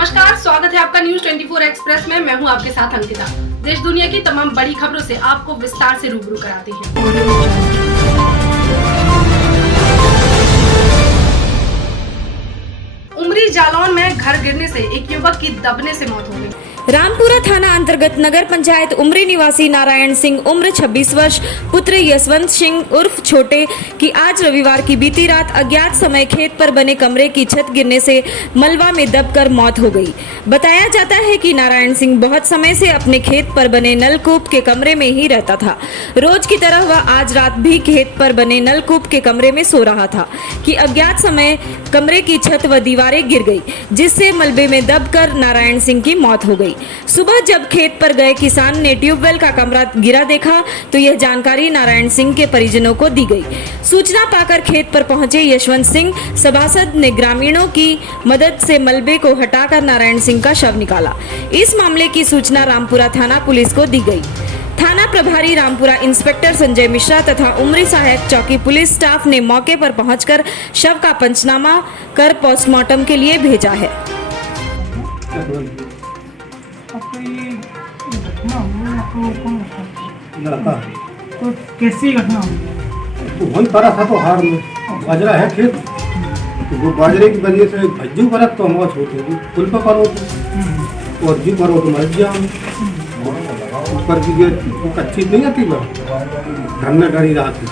नमस्कार, स्वागत है आपका न्यूज 24 एक्सप्रेस में। मैं हूं आपके साथ अंकिता। देश दुनिया की तमाम बड़ी खबरों से आपको विस्तार से रूबरू कराते हैं। उमरी जालौन में घर गिरने से एक युवक की दबने से मौत हो गई। रामपुरा थाना अंतर्गत नगर पंचायत उमरी निवासी नारायण सिंह उम्र 26 वर्ष पुत्र यशवंत सिंह उर्फ छोटे की आज रविवार की बीती रात अज्ञात समय खेत पर बने कमरे की छत गिरने से मलबा में दबकर मौत हो गई। बताया जाता है कि नारायण सिंह बहुत समय से अपने खेत पर बने नलकूप के कमरे में ही रहता था। रोज की तरह वह आज रात भी खेत पर बने नलकूप के कमरे में सो रहा था कि अज्ञात समय कमरे की छत व दीवारें गिर गई, जिससे मलबे में दबकर नारायण सिंह की मौत हो गई। सुबह जब खेत पर गए किसान ने ट्यूबवेल का कमरा गिरा देखा तो यह जानकारी नारायण सिंह के परिजनों को दी गई। सूचना पाकर खेत पर पहुंचे यशवंत सिंह सभासद ने ग्रामीणों की मदद से मलबे को हटाकर नारायण सिंह का शव निकाला। इस मामले की सूचना रामपुरा थाना पुलिस को दी गई। थाना प्रभारी रामपुरा इंस्पेक्टर संजय मिश्रा तथा उमरी सहायक चौकी पुलिस स्टाफ ने मौके पर पहुंचकर शव का पंचनामा कर पोस्टमार्टम के लिए भेजा है। लड़का तो कैसी घटना हुई? तो बहुत बड़ा था, तो हार में बाजरा है खेत, तो वो बाजरे की वजह से भज्जू बरत तो मौत होती है। पुल पर पड़ो तो और जी पड़ो तो मर जाओ। ऊपर की जो कच्ची नहीं आती वो धन्ना डरी रहा थी,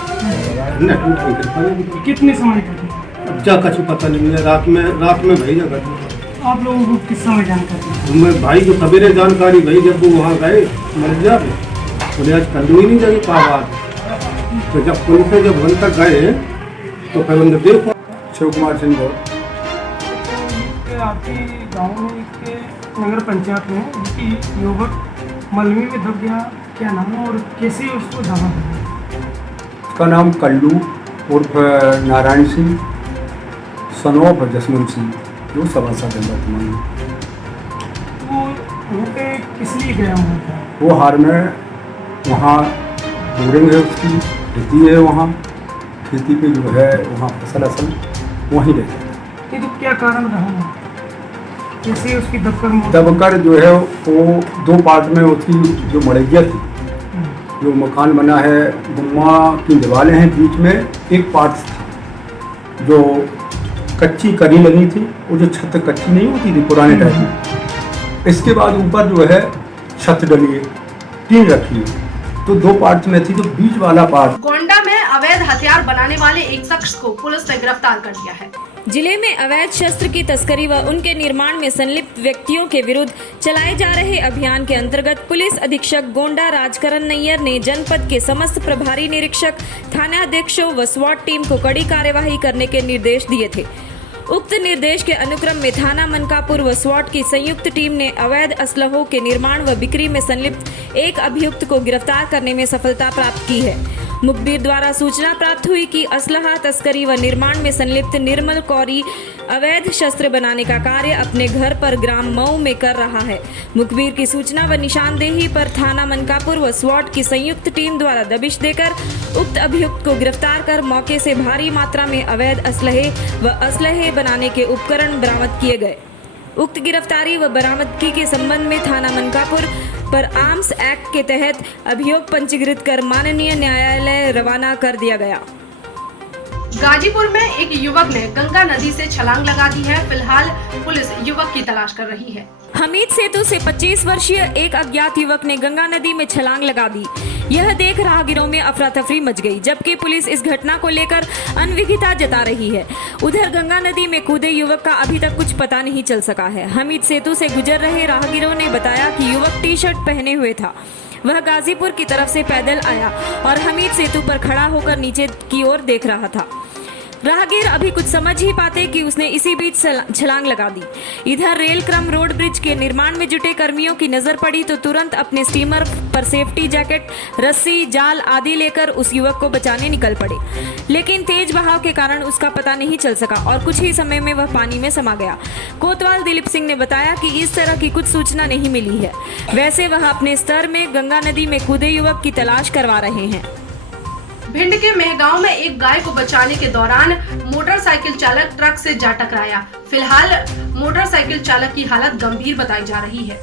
धन्ना टूट गई गिर पड़ी। कितने समय का? अब जा कछु पता नहीं मिला। रात में भाई जगह आप लोगों को किस समय जानकारी? मैं भाई को सवेरे जानकारी भाई, जब वो वहाँ गए मर जा उन्हें आज कंडू ही नहीं जाएगी पा बात। तो जब पुलिस से जब वन तक गए तो फिर उन्हें देखो शिव कुमार सिंह को आपके गांव में के नगर पंचायत में उनकी युवक मलबे में दब गया, क्या नाम है और कैसे उसको दबा? उसका नाम कल्लू उर्फ नारायण सिंह सनोफ जसवंत सिंह, जो सभासद है वर्तमान में। वो वहाँ पे किस लिए गया हुआ था? वो हार में वहाँ बोरिंग है, उसकी खेती है, वहाँ खेती पे जो है वहाँ फसल असल वहीं रहता है। ये तो क्या कारण रहा, कैसे उसकी दबकर जो है वो दो पार्ट में उसकी जो मड़ैया थी, जो मकान बना है गुम्मा की दीवारें हैं, बीच में एक पार्ट था जो कच्ची करी लगी थी, वो जो छत कच्ची नहीं होती थी पुराने टाइप में। इसके बाद ऊपर जो है छत डली है, टीन रखी है, तो दो पार्ट में थी, तो बीच वाला पार्ट। गोंडा में अवैध हथियार बनाने वाले एक शख्स को पुलिस ने गिरफ्तार कर लिया है। जिले में अवैध शस्त्र की तस्करी व उनके निर्माण में संलिप्त व्यक्तियों के विरुद्ध चलाए जा रहे अभियान के अंतर्गत पुलिस अधीक्षक गोंडा राजकरण नैयर ने जनपद के समस्त प्रभारी निरीक्षक, थानाध्यक्षों व स्वाट टीम को कड़ी कार्यवाही करने के निर्देश दिए थे। उक्त निर्देश के अनुक्रम में थाना मनकापुर व स्वाट की संयुक्त टीम ने अवैध असलहों के निर्माण व बिक्री में संलिप्त एक अभियुक्त को गिरफ्तार करने में सफलता प्राप्त की है। मुखबिर द्वारा सूचना प्राप्त हुई कि असलहा तस्करी व निर्माण में संलिप्त निर्मल कौरी अवैध शस्त्र बनाने का कार्य अपने घर पर ग्राम मऊ में कर रहा है। मुखबिर की सूचना व निशानदेही पर थाना मनकापुर व स्वाट की संयुक्त टीम द्वारा दबिश देकर उक्त अभियुक्त को गिरफ्तार कर मौके से भारी मात्रा में अवैध असलहे व असलहे बनाने के उपकरण बरामद किए गए। उक्त गिरफ्तारी व बरामदगी के संबंध में थाना मनकापुर पर आर्म्स एक्ट के तहत अभियोग पंजीकृत कर माननीय न्यायालय रवाना कर दिया गया। गाजीपुर में एक युवक ने गंगा नदी से छलांग लगा दी है। फिलहाल पुलिस युवक की तलाश कर रही है। हमीद सेतु से 25 वर्षीय एक अज्ञात युवक ने गंगा नदी में छलांग लगा दी। यह देख राहगीरों में अफरा तफरी मच गई, जबकि पुलिस इस घटना को लेकर अनभिज्ञता जता रही है। उधर गंगा नदी में कूदे युवक का अभी तक कुछ पता नहीं चल सका है। हमीद सेतु से गुजर रहे राहगीरों ने बताया कि युवक टी-शर्ट पहने हुए था। वह गाजीपुर की तरफ से पैदल आया और हमीद सेतु पर खड़ा होकर नीचे की ओर देख रहा था। राहगीर अभी कुछ समझ ही पाते कि उसने इसी बीच छलांग लगा दी। इधर रेल क्रम रोड ब्रिज के निर्माण में जुटे कर्मियों की नजर पड़ी तो तुरंत अपने स्टीमर पर सेफ्टी जैकेट, रस्सी, जाल आदि लेकर उस युवक को बचाने निकल पड़े, लेकिन तेज बहाव के कारण उसका पता नहीं चल सका और कुछ ही समय में वह पानी में समा गया। कोतवाल दिलीप सिंह ने बताया कि इस तरह की कुछ सूचना नहीं मिली है। वैसे वह अपने स्तर में गंगा नदी में कूदे युवक की तलाश करवा रहे हैं। भिंड के मेहगांव में एक गाय को बचाने के दौरान मोटरसाइकिल चालक ट्रक से जा टकराया। फिलहाल मोटरसाइकिल चालक की हालत गंभीर बताई जा रही है।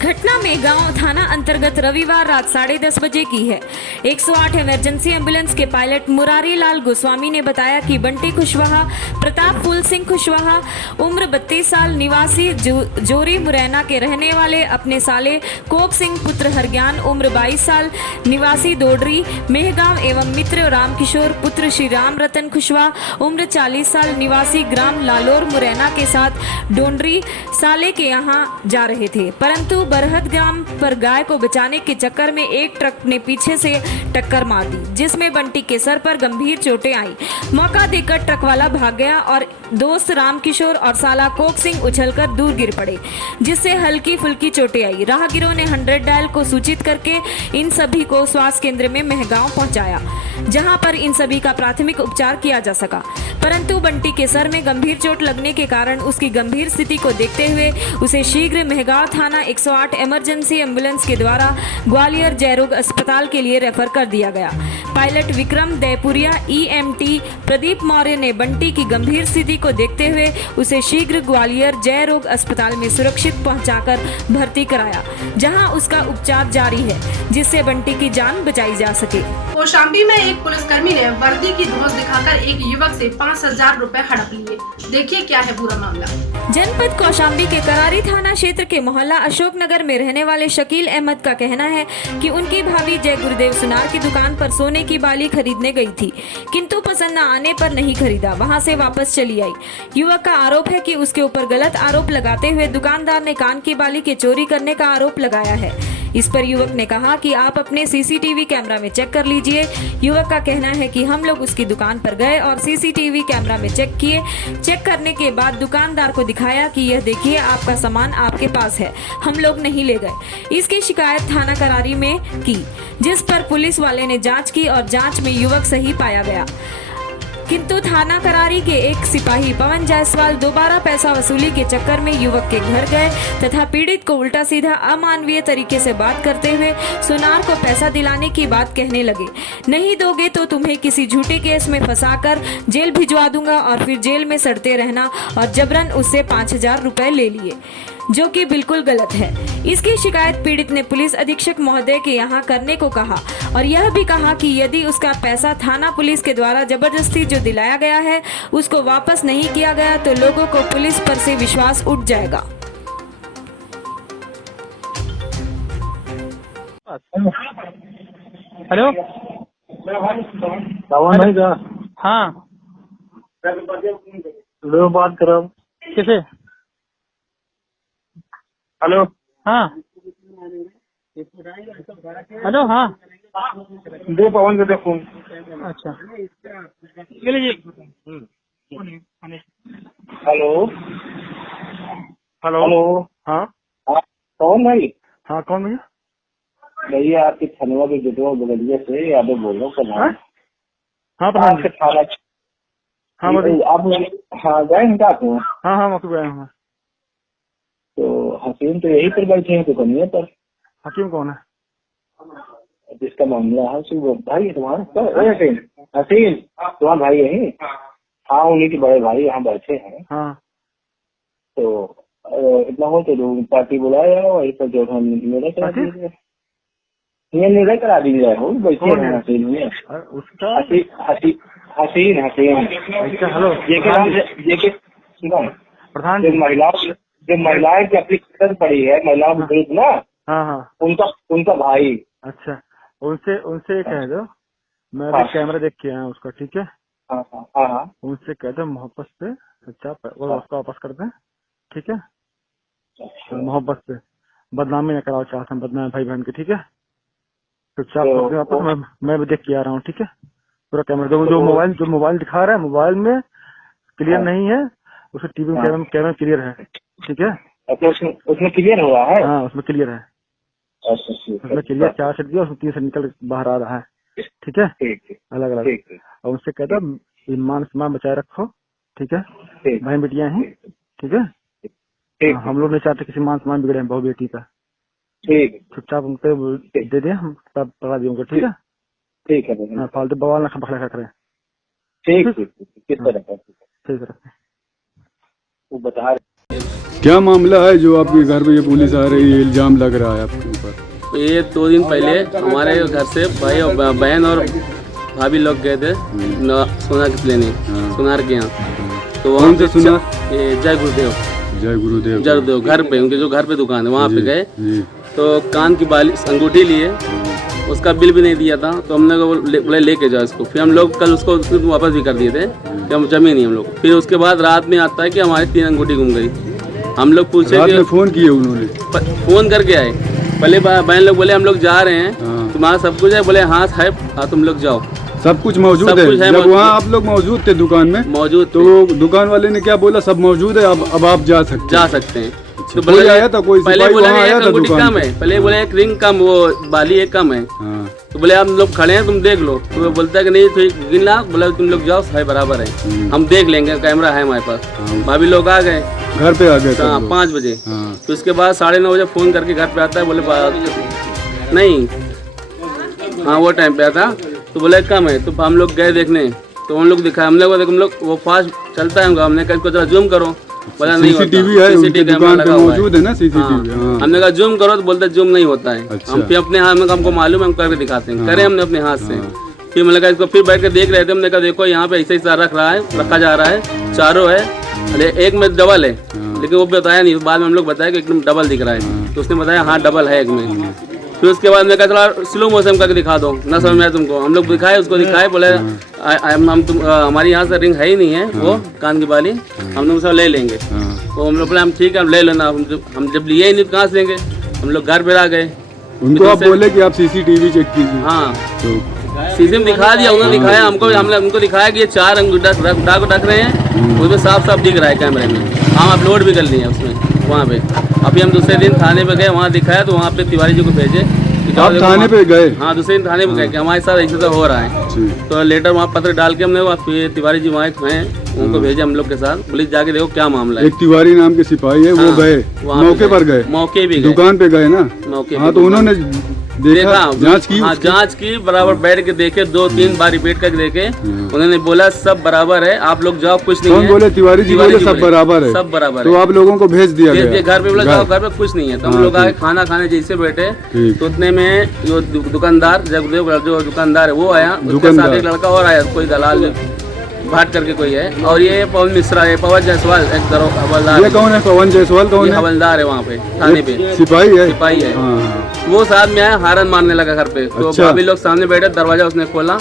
घटना मेहगांव थाना अंतर्गत रविवार रात 10:30 बजे की है। 108 इमरजेंसी एम्बुलेंस के पायलट मुरारी लाल गोस्वामी ने बताया कि बंटी कुशवाहा, प्रताप फूल सिंह कुशवाहा, उम्र 32 साल, निवासी जोरी मुरैना के रहने वाले अपने साले कोप सिंह पुत्र हरज्ञान, उम्र 22 साल, निवासी दोडरी मेहगांव एवं मित्र रामकिशोर पुत्र श्री राम रतन कुशवाहा, उम्र 40 साल, निवासी ग्राम लालोर मुरैना के साथ डोंडरी साले के यहाँ जा रहे थे, परंतु बरहद ग्राम पर गाय को बचाने के चक्कर में एक ट्रक ने पीछे से टक्कर मार दी, जिसमें बंटी के सर पर गंभीर चोटें आई। मौका देकर ट्रक वाला भाग गया और दोस्त रामकिशोर और साला कोक सिंह उछलकर दूर गिर पड़े, जिससे हल्की फुल्की चोटें आई। राहगीरों ने 100 डायल को सूचित करके इन सभी को स्वास्थ्य केंद्र में मेहगांव पहुंचाया, जहां पर इन सभी का प्राथमिक उपचार किया जा सका, परंतु बंटी के सर में गंभीर चोट लगने के कारण उसकी गंभीर स्थिति को देखते हुए उसे शीघ्र मेहगांव थाना 108 इमरजेंसी एम्बुलेंस के द्वारा ग्वालियर जयरोग अस्पताल के लिए रेफर कर दिया गया। पायलट विक्रम देपुरिया, EMT प्रदीप मौर्य ने बंटी की गंभीर स्थिति को देखते हुए उसे शीघ्र ग्वालियर जयरोग अस्पताल में सुरक्षित पहुंचाकर भर्ती कराया, जहां उसका उपचार जारी है, जिससे बंटी की जान बचाई जा सके। कौशाम्बी में एक पुलिसकर्मी ने वर्दी की धौंस दिखाकर एक युवक से 5000 रुपए हड़प लिए। देखिए क्या है पूरा मामला। जनपद कौशाम्बी के करारी थाना क्षेत्र के मोहल्ला अशोक नगर में रहने वाले शकील अहमद का कहना है कि उनकी भाभी जय गुरुदेव सुनार की दुकान पर सोने की बाली खरीदने गई थी, किंतु पसंद न आने पर नहीं खरीदा, वहां से वापस चली आई। युवक का आरोप है कि उसके ऊपर गलत आरोप लगाते हुए दुकानदार ने कान की बाली के चोरी करने का आरोप लगाया है। इस पर युवक ने कहा कि आप अपने CCTV कैमरा में चेक कर लीजिए। युवक का कहना है कि हम लोग उसकी दुकान पर गए और CCTV कैमरा में चेक किए। चेक करने के बाद दुकानदार को दिखाया कि यह देखिए आपका सामान आपके पास है, हम लोग नहीं ले गए। इसकी शिकायत थाना करारी में की, जिस पर पुलिस वाले ने जांच की और जांच में युवक सही पाया गया, किंतु थाना करारी के एक सिपाही पवन जायसवाल दोबारा पैसा वसूली के चक्कर में युवक के घर गए तथा पीड़ित को उल्टा सीधा अमानवीय तरीके से बात करते हुए सुनार को पैसा दिलाने की बात कहने लगे। नहीं दोगे तो तुम्हें किसी झूठे केस में फंसाकर जेल भिजवा दूंगा और फिर जेल में सड़ते रहना, और जबरन उससे 5000 रुपए ले लिए, जो कि बिल्कुल गलत है। इसकी शिकायत पीड़ित ने पुलिस अधीक्षक महोदय के यहाँ करने को कहा और यह भी कहा कि यदि उसका पैसा थाना पुलिस के द्वारा जबरदस्ती जो दिलाया गया है उसको वापस नहीं किया गया तो लोगों को पुलिस पर से विश्वास उठ जाएगा। हेलो भाई का हाँ लो बात करो। किसे हेलो हाँ हेलो हाँ दे पवन को दे फोन। अच्छा ये लीजिए। हेलो हेलो हेलो हाँ कौन भाई? हाँ कौन भैया? भैया आपके खनवा के जुटवा बगलिया से यादव बोल रहा हूँ प्रधान। हाँ प्रधान आपके जी। थाना हाँ बताइए। आप हाँ गए हैं क्या आप? हाँ हाँ मैं गया हूँ। तो हसीन तो यही पर बैठे हैं दुकानिया पर। हकीम कौन है? जिसका मामला है वो भाई है तुम्हारा? हसीन हसीन तुम्हारा भाई है? हाँ उन्हीं के बड़े भाई यहाँ बैठे हैं। हाँ तो इतना हो तो पार्टी बुलाया वहीं पर जो हम निर्णय करा दीजिए। ये निर्णय करा दीजिए हो बैठे हैं हसीन में। उसका हसीन हसीन अच्छा हेलो सुनो प्रधान जो जी। महिलाएं की एप्लीकेशन पड़ी है महिलाओं के विरुद्ध ना हाँ हाँ उनका भाई। अच्छा उनसे कह दो मैं हाँ। अभी कैमरा देख के आया हूँ उसका, ठीक है? हाँ हाँ हाँ हाँ उनसे कह दो मोहब्बत से सच्चा वो उसका वापस कर दें, ठीक है? मोहब्बत से बदनामी न कराओ चाहते हैं, बदनामी भाई बहन की, ठीक है? चुपचाप तो कर दो वापस। मैं भी देख के आ रहा हूँ, ठीक है? पूरा कैमरा जो मोबाइल दिखा रहा है मोबाइल में क्लियर हाँ। नहीं है, उसमें टीवी में कैमरा क्लियर है, ठीक है? उसमें क्लियर हुआ है? हाँ उसमें क्लियर है। अच्छा उसमें क्लियर 4 सेट दिया, उसमें 3 सेट निकल बाहर आ रहा है, ठीक है? ठीक अलग अलग। और उनसे कहता ईमान सम्मान बचाए रखो, ठीक है? भाई बेटियां हैं, ठीक है? हम लोग नहीं चाहते किसी मान सम्मान बिगड़े बहू बेटी का। ठीक चुपचाप उनको दे दें, हम तब पकड़ा देंगे, ठीक है? ठीक है भैया, फालतू बवाल ना पकड़ा करे। ठीक ठीक ठीक, किस तरह का ठीक है। वो बता रहे। क्या मामला है जो आपके घर पे ये पुलिस आ रही है, इल्जाम लग रहा है आपके ऊपर? ये 2 दिन पहले हमारे घर से भाई और बहन और भाभी लोग गए थे सोनार की लेने, सोनार के यहाँ। तो वहाँ कौन से सोनार? जय गुरुदेव। जय गुरुदेव। जय गुरुदेव घर पे, उनके जो घर पे दुकान है वहाँ पे गए। जी। तो कान की बाली अंगूठी लिए, उसका बिल भी नहीं दिया था। तो हमने बोले लेके जाओ इसको। फिर हम लोग कल उसको वापस भी कर दिए थे कि हम जमी नहीं हम लोग। फिर उसके बाद रात में आता है कि हमारी 3 अंगूठी गुम गई। हम लोग पूछे रात कि में फोन किए उन्होंने? फोन करके आए। पहले बहन लोग बोले हम लोग जा रहे हैं, तुम्हारा सब कुछ है। बोले हाँ है, तुम लोग जाओ। सब कुछ मौजूद सब है? कुछ है जब मौजूद। वहाँ आप लोग मौजूद थे दुकान में? मौजूद। तो दुकान वाले ने क्या बोला? सब मौजूद है, अब आप जा सकते हैं। तो कोई आया था? कोई पहले सिपाही बोला वहाँ आया एक था अंगूठी दुकान कम है, पहले बोले एक रिंग कम, वो बाली एक कम है। तो बोले आप लोग खड़े हैं, तुम देख लो। तो वो बोलता है कि नहीं तो गिन ला। बोला तुम लोग जाओ, है बराबर है, हम देख लेंगे, कैमरा है हमारे पास। भाभी लोग आ गए, घर पे आ गए 5 बजे। तो उसके बाद 9:30 बजे फोन करके घर पे आता है। बोले नहीं, हाँ वो टाइम पे आता। तो बोले कम है। तो हम लोग गए देखने, तो हम लोग दिखाया, हम लोग वो फास्ट चलता है। हमने कहा इसको जरा जूम करो। बोला नहीं, सीसीटीवी है उनकी दुकान पे मौजूद है ना सीसीटीवी? हमने कहा जूम करो, तो बोलते जूम नहीं होता है। हम फिर अपने हाथ में, हमको मालूम है, हम करके दिखाते हैं। करे हमने अपने हाथ से। फिर मैंने कहा इसको, फिर बैठ के देख रहे थे। हमने कहा देखो यहाँ पे ऐसे ही रख रहा है, रखा जा रहा है, चारों है, अरे एक में डबल है, लेकिन वो बताया नहीं। बाद में हम लोग बताया कि एकदम डबल दिख रहा है। तो उसने बताया हाँ डबल है एक में। फिर उसके बाद मैं कहा थोड़ा स्लो मोशन करके दिखा दो, ना समझ में आया तुमको। हम लोग दिखाए, उसको दिखाए। बोले हमारी यहाँ से रिंग है ही नहीं है, वो कान की बाली, हम लोग उसे ले लेंगे। तो हम लोग बोले हम ठीक है, हम ले लेना। हम जब लिए ही नहीं तो कहाँ से लेंगे। हम लोग घर पे आ गए। उनको आप बोले कि आप सीसीटीवी चेक कीजिए? हाँ, तो सीसीटीवी दिखा दिया, उन्होंने दिखाया हमको। हमने उनको दिखाया कि ये 4 अंगूठा रख रहे हैं, उसमें साफ साफ दिख रहा है कैमरे में। हम अपलोड भी कर लिए उसमें वहाँ पे। अभी हम दूसरे दिन थाने पे गए, वहाँ दिखाया, तो वहाँ पे तिवारी जी को भेजे। आप थाने पे गए? हाँ, दूसरे दिन थाने पे गए कि हमारे साथ ऐसा हो रहा है। तो लेटर वहाँ पत्र डाल के हमने फिर तिवारी जी वहाँ हैं, उनको भेजे हम लोग के साथ। पुलिस जाके देखो क्या मामला है। एक तिवारी नाम के सिपाही है, वो गए मौके पर गए? मौके भी दुकान पे गए ना? मौके। हाँ, तो उन्होंने देखा, जांच की? हाँ, जांच की, बराबर बैठ के देखे, 2-3 बार रिपीट करके देखे। उन्होंने बोला सब बराबर है, आप लोग जाओ, कुछ नहीं है। कौन बोले? तिवारी जी बोले सब बराबर है? सब बराबर है। तो आप लोगों को भेज दिया गया घर पे? बोला जाओ घर पे, कुछ नहीं है। तो हम लोग आए, खाना खाने जैसे बैठे, तो उतने में जो दुकानदार जगदेव जो दुकानदार है वो आया, उसके साथ एक लड़का और आया, कोई दलाल भाट करके कोई है। और ये पवन मिश्रा है, पवन जायसवाल एक हवलदार। ये कौन है? पवन जायसवाल कौन है? हवलदार है वहाँ पे थाने पे, सिपाही है। सिपाही है। वो साथ में आया, हारन मारने लगा घर पे। तो भाभी लोग सामने बैठे, दरवाजा उसने खोला।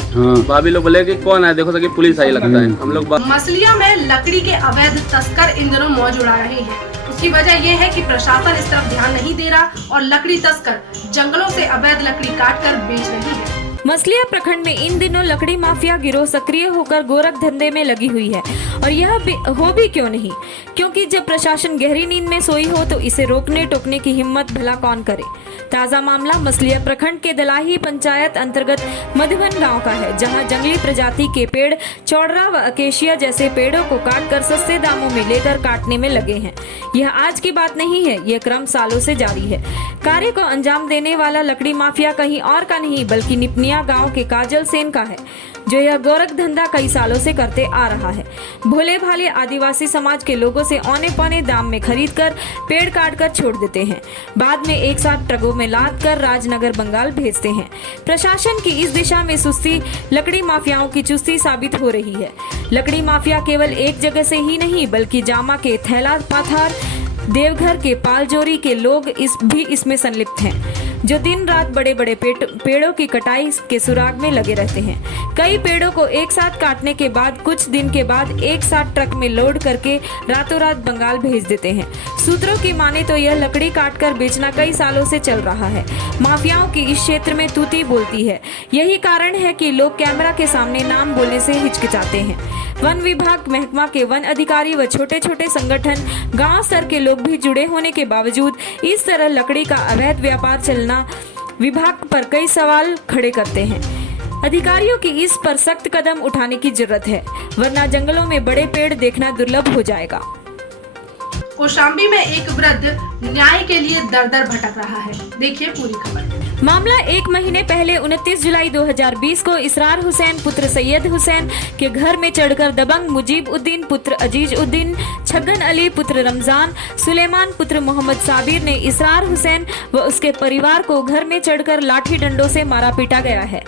भाभी लोग बोले कि कौन है, देखो सके पुलिस आई लगता है। हम लोग मसलिया में लकड़ी के अवैध तस्कर इन दिनों मौज उड़ा रहे हैं। उसकी वजह यह है कि प्रशासन इस तरफ ध्यान नहीं दे रहा और लकड़ी तस्कर जंगलों से अवैध लकड़ी काट कर बेच रही है। मसलिया प्रखंड में इन दिनों लकड़ी माफिया गिरोह सक्रिय होकर गोरख धंधे में लगी हुई है और यह हो भी क्यों नहीं, क्योंकि जब प्रशासन गहरी नींद में सोई हो तो इसे रोकने टोकने की हिम्मत भला कौन करे। ताजा मामला मसलिया प्रखंड के दलाही पंचायत अंतर्गत मधुबन गांव का है, जहां जंगली प्रजाति के पेड़ चौड़रा व अकेशिया जैसे पेड़ों को काटकर सस्ते दामों में लेकर काटने में लगे हैं। यह आज की बात नहीं है, यह क्रम सालों से जारी है। कार्य को अंजाम देने वाला लकड़ी माफिया कहीं और का नहीं बल्कि निपनिया गांव के काजल सेन का है, जो यह गोरख धंधा कई सालों से करते आ रहा है। भोले भाले आदिवासी समाज के लोगों से औने पौने दाम में खरीद कर पेड़ काट कर छोड़ देते हैं, बाद में एक साथ ट्रकों में लाद कर राजनगर बंगाल भेजते हैं। प्रशासन की इस दिशा में सुस्ती लकड़ी माफियाओं की चुस्ती साबित हो रही है। लकड़ी माफिया केवल एक जगह से ही नहीं बल्कि जामा के थैला पाथार, देवघर के पालजोरी के लोग इसमें संलिप्त हैं, जो दिन रात बड़े बड़े पेड़ों की कटाई के सुराग में लगे रहते हैं। कई पेड़ों को एक साथ काटने के बाद कुछ दिन के बाद एक साथ ट्रक में लोड करके रातों रात बंगाल भेज देते हैं। सूत्रों की माने तो यह लकड़ी काटकर बेचना कई सालों से चल रहा है। माफियाओं की इस क्षेत्र में तूती बोलती है। यही कारण है कि लोग कैमरा के सामने नाम बोलने से हिचकिचाते हैं। वन विभाग, महकमा के वन अधिकारी व छोटे छोटे संगठन, गांव स्तर के लोग भी जुड़े होने के बावजूद इस तरह लकड़ी का अवैध व्यापार चलना विभाग पर कई सवाल खड़े करते हैं। अधिकारियों की इस पर सख्त कदम उठाने की जरूरत है, वरना जंगलों में बड़े पेड़ देखना दुर्लभ हो जाएगा। कौशाम्बी में एक वृद्ध न्याय के लिए दर दर भटक रहा है। देखिए पूरी खबर। मामला 1 महीने पहले 29 जुलाई 2020 को इसरार हुसैन पुत्र सैयद हुसैन के घर में चढ़कर दबंग मुजीब उद्दीन पुत्र अजीज उद्दीन, छगन अली पुत्र रमजान, सुलेमान पुत्र मोहम्मद साबिर ने इसरार हुसैन व उसके परिवार को घर में चढ़कर लाठी डंडों से मारा पीटा गया है,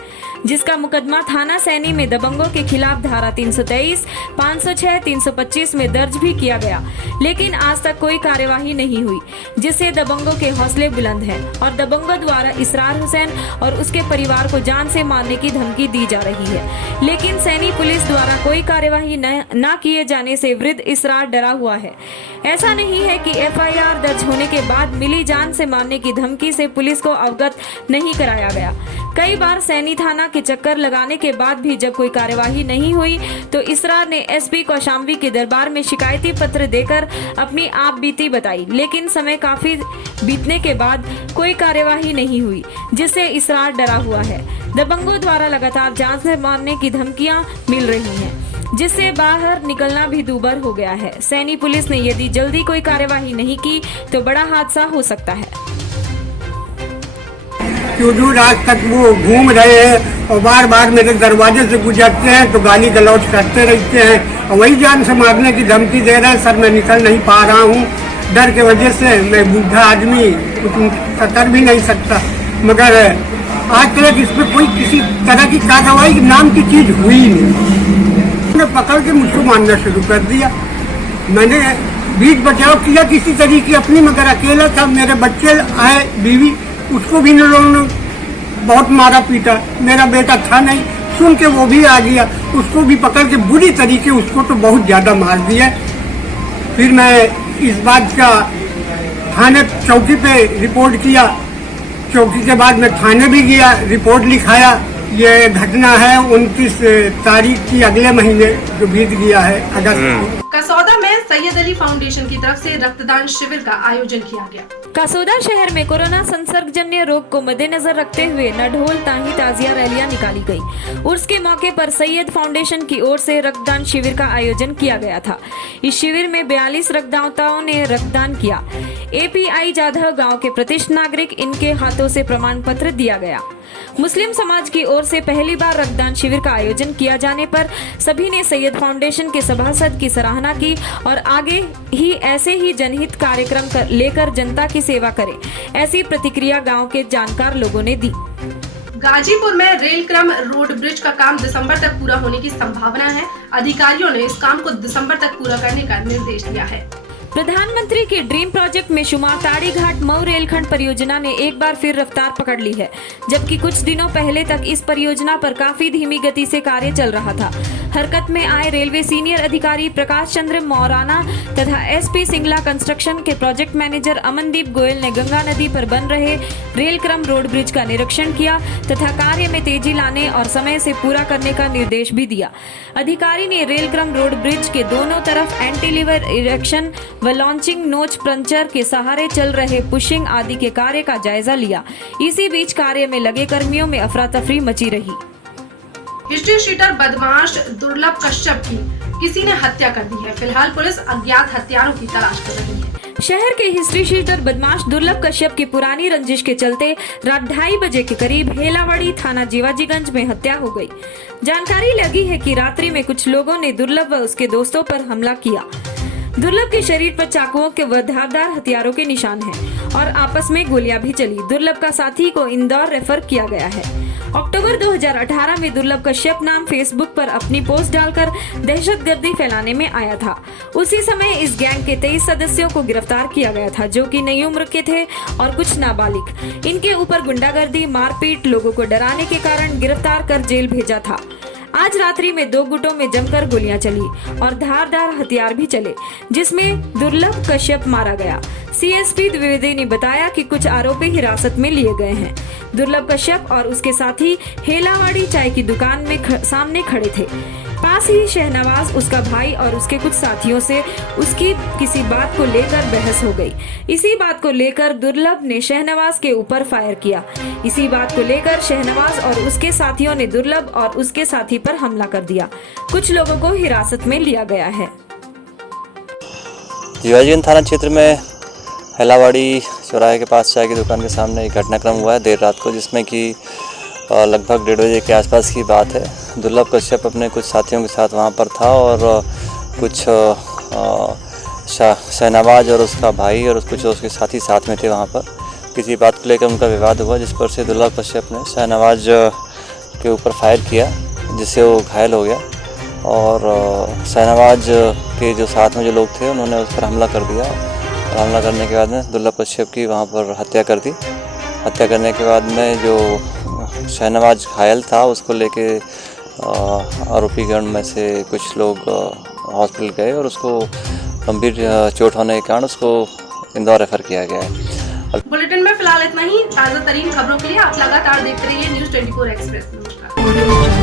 जिसका मुकदमा थाना सैनी में दबंगों के खिलाफ धारा 323, 506, 325 में दर्ज भी किया गया, लेकिन आज तक कोई कार्यवाही नहीं हुई, जिससे दबंगों के हौसले बुलंद हैं और दबंगों द्वारा इसरार हुसैन और उसके परिवार को जान से मारने की धमकी दी जा रही है। लेकिन सैनी पुलिस द्वारा कोई कार्यवाही न किए जाने से वृद्ध इसरार डरा हुआ है। ऐसा नहीं है कि FIR दर्ज होने के बाद मिली जान से मारने की धमकी से पुलिस को अवगत नहीं कराया गया। कई बार सैनी थाना के चक्कर लगाने के बाद भी जब कोई कार्यवाही नहीं हुई तो इसरार ने SP कौशाम्बी के दरबार में शिकायती पत्र देकर अपनी आप बीती बताई, लेकिन समय काफी बीतने के बाद कोई कार्यवाही नहीं हुई, जिससे इसरार डरा हुआ है। दबंगों द्वारा लगातार जान से मारने की धमकियां मिल रही हैं, जिससे बाहर निकलना भी दूभर हो गया है। सैनी पुलिस ने यदि जल्दी कोई कार्यवाही नहीं की तो बड़ा हादसा हो सकता है। क्यों रात तक वो घूम रहे हैं और बार बार मेरे दरवाजे से गुजरते हैं तो गाली गलौज करते रहते हैं और वही जान से मारने की धमकी दे रहे हैं। सर मैं निकल नहीं पा रहा हूँ, डर के वजह से मैं बूढ़ा आदमी कुछ कर भी नहीं सकता, मगर आज तक इस पर कोई किसी तरह की कार्रवाई नाम की चीज हुई नहीं। मैंने पकड़ के मुझको मारना शुरू कर दिया। मैंने बीच बचाव किया किसी तरीके अपनी, मगर अकेला था। मेरे बच्चे आए, बीवी, उसको भी इन लोगों ने बहुत मारा पीटा। मेरा बेटा था नहीं, सुन के वो भी आ गया, उसको भी पकड़ के बुरी तरीके उसको तो बहुत ज्यादा मार दिया। फिर मैं इस बात का थाने चौकी पे रिपोर्ट किया। चौकी के बाद मैं थाने भी गया, रिपोर्ट लिखाया। ये घटना है 29 तारीख की अगले महीने जो बीत गया है अगस्त। कसौदा में सैयद अली फाउंडेशन की तरफ से रक्तदान शिविर का आयोजन किया गया। कसौदा शहर में कोरोना संसर्गजन्य रोग को मद्देनजर रखते हुए न ढोल ताही ताजिया रैलियां निकाली गई। उर्स के मौके पर सैयद फाउंडेशन की ओर से रक्तदान शिविर का आयोजन किया गया था। इस शिविर में 42 रक्तदाताओं ने रक्तदान किया। API जाधव गाँव के प्रतिष्ठित नागरिक, इनके हाथों से प्रमाण पत्र दिया गया। मुस्लिम समाज की ओर से पहली बार रक्तदान शिविर का आयोजन किया जाने पर सभी ने सैयद फाउंडेशन के सभासद की सराहना की और आगे ही ऐसे ही जनहित कार्यक्रम लेकर जनता की सेवा करें, ऐसी प्रतिक्रिया गांव के जानकार लोगों ने दी। गाजीपुर में रेल क्रम रोड ब्रिज का काम दिसंबर तक पूरा होने की संभावना है। अधिकारियों ने इस काम को दिसंबर तक पूरा करने का निर्देश दिया है। प्रधानमंत्री के ड्रीम प्रोजेक्ट में शुमार ताड़ी घाट मऊ रेलखंड परियोजना ने एक बार फिर रफ्तार पकड़ ली है, जबकि कुछ दिनों पहले तक इस परियोजना पर काफी धीमी गति से कार्य चल रहा था। हरकत में आए रेलवे सीनियर अधिकारी प्रकाश चंद्र मौराना तथा SP सिंगला कंस्ट्रक्शन के प्रोजेक्ट मैनेजर अमनदीप गोयल ने गंगा नदी पर बन रहे रेल क्रम रोड ब्रिज का निरीक्षण किया तथा कार्य में तेजी लाने और समय से पूरा करने का निर्देश भी दिया। अधिकारी ने रेल क्रम रोड ब्रिज के दोनों तरफ एंटीलीवर इरेक्शन व लॉन्चिंग नोच पंचर के सहारे चल रहे पुशिंग आदि के कार्य का जायजा लिया। इसी बीच कार्य में लगे कर्मियों में अफरा तफरी मची रही। हिस्ट्री शीटर बदमाश दुर्लभ कश्यप की किसी ने हत्या कर दी है। फिलहाल पुलिस अज्ञात हत्यारों की तलाश कर रही है। शहर के हिस्ट्री शीटर बदमाश दुर्लभ कश्यप की पुरानी रंजिश के चलते रात 2:30 बजे के करीब हेलावाड़ी थाना जीवाजीगंज में हत्या हो गई। जानकारी लगी है कि रात्रि में कुछ लोगों ने दुर्लभ व उसके दोस्तों पर हमला किया। दुर्लभ के शरीर पर चाकुओं के व धारदार हथियारों के निशान हैं और आपस में गोलियां भी चली। दुर्लभ का साथी को इंदौर रेफर किया गया है। अक्टूबर 2018 में दुर्लभ कश्यप नाम फेसबुक पर अपनी पोस्ट डालकर दहशतगर्दी फैलाने में आया था। उसी समय इस गैंग के 23 सदस्यों को गिरफ्तार किया गया था, जो कि नई उम्र के थे और कुछ नाबालिग। इनके ऊपर गुंडागर्दी, मारपीट, लोगों को डराने के कारण गिरफ्तार कर जेल भेजा था। आज रात्रि में 2 गुटों में जमकर गोलियां चली और धारदार हथियार भी चले, जिसमें दुर्लभ कश्यप मारा गया। CSP द्विवेदी ने बताया कि कुछ आरोपी हिरासत में लिए गए हैं। दुर्लभ कश्यप और उसके साथी हेलावाड़ी चाय की दुकान में सामने खड़े थे। पास ही शहनवाज, उसका भाई और उसके कुछ साथियों से उसकी किसी बात को लेकर बहस हो गई। इसी बात को लेकर दुर्लभ ने शहनवाज के ऊपर फायर किया। इसी बात को लेकर शहनवाज और उसके साथियों ने दुर्लभ और उसके साथी पर हमला कर दिया। कुछ लोगों को हिरासत में लिया गया है। जीवाजीगंज थाना क्षेत्र में हैलावाड़ी चौराहे के पास चाय की दुकान के सामने एक घटनाक्रम हुआ है देर रात को, जिसमें कि लगभग 1:30 बजे के आसपास की बात है। दुर्लभ कश्यप अपने कुछ साथियों के साथ वहां पर था और कुछ शाहनवाज और उसका भाई और कुछ उसके साथी साथ में थे। वहां पर किसी बात को लेकर उनका विवाद हुआ, जिस पर से दुर्लभ कश्यप ने शाहनवाज के ऊपर फायर किया, जिससे वो घायल हो गया और शाहनवाज के जो साथ में जो लोग थे उन्होंने उस पर हमला कर दिया और हमला करने के बाद में दुर्लभ कश्यप की वहाँ पर हत्या कर दी। हत्या करने के बाद में जो शाहनवाज घायल था उसको लेके आरोपी गण में से कुछ लोग हॉस्पिटल गए और उसको गंभीर चोट होने के कारण उसको इंदौर रेफर किया गया है। बुलेटिन में फिलहाल इतना ही। ताज़ा तरीन खबरों के लिए आप लगातार देखते रहिए न्यूज़ 24 एक्सप्रेस। नमस्कार।